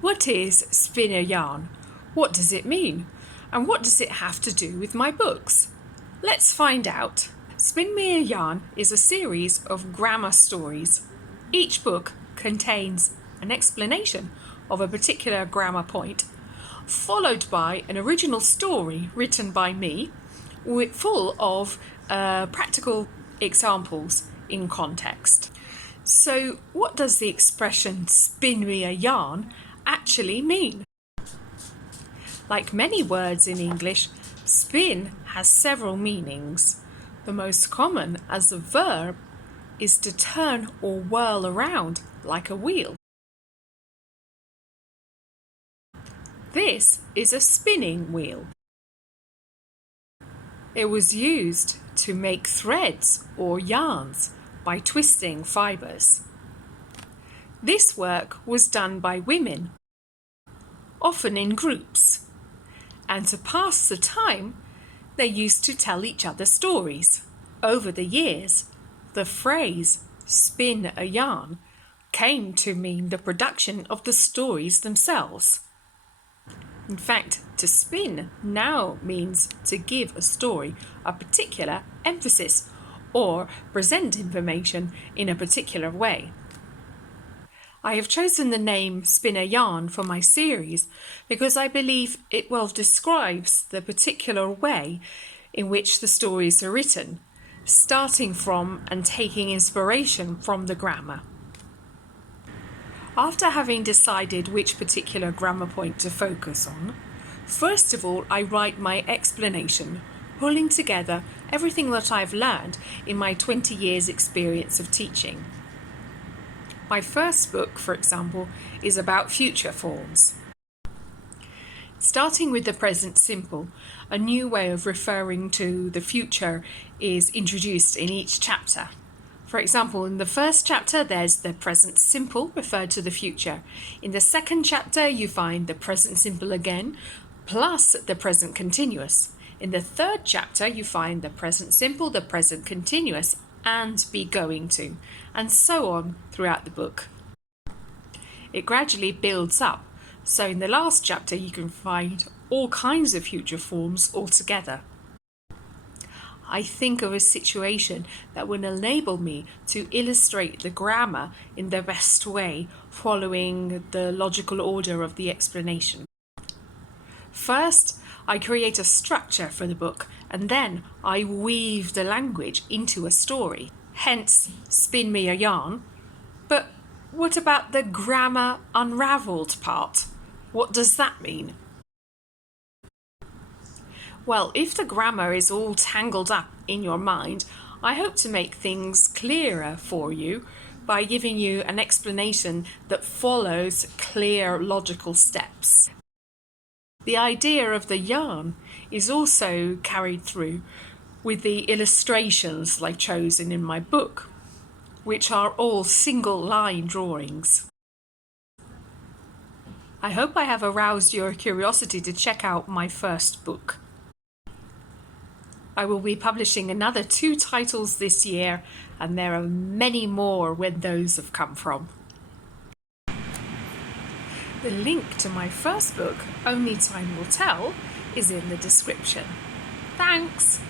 What is spin a yarn? What does it mean? And what does it have to do with my books? Let's find out. Spin Me a Yarn is a series of grammar stories. Each book contains an explanation of a particular grammar point, followed by an original story written by me, full of practical examples in context. So, what does the expression spin me a yarn actually mean? Like many words in English, spin has several meanings. The most common as a verb is to turn or whirl around like a wheel. This is a spinning wheel. It was used to make threads or yarns by twisting fibres. This work was done by women, often in groups, and to pass the time, they used to tell each other stories. Over the years, the phrase spin a yarn came to mean the production of the stories themselves. In fact, to spin now means to give a story a particular emphasis or present information in a particular way. I have chosen the name Spin a Yarn for my series because I believe it well describes the particular way in which the stories are written, starting from and taking inspiration from the grammar. After having decided which particular grammar point to focus on, first of all I write my explanation, pulling together everything that I've learned in my 20 years experience of teaching. My first book, for example, is about future forms. Starting with the present simple, a new way of referring to the future is introduced in each chapter. For example, in the first chapter, there's the present simple referred to the future. In the second chapter, you find the present simple again, plus the present continuous. In the third chapter, you find the present simple, the present continuous, and be going to, and so on throughout the book. It gradually builds up, so in the last chapter you can find all kinds of future forms altogether. I think of a situation that will enable me to illustrate the grammar in the best way, following the logical order of the explanation. First, I create a structure for the book, and then I weave the language into a story, hence spin me a yarn. But what about the grammar unravelled part? What does that mean? Well, if the grammar is all tangled up in your mind, I hope to make things clearer for you by giving you an explanation that follows clear logical steps. The idea of the yarn is also carried through with the illustrations I've chosen in my book, which are all single line drawings. I hope I have aroused your curiosity to check out my first book. I will be publishing another 2 titles this year, and there are many more where those have come from. The link to my first book, Only Time Will Tell, is in the description. Thanks!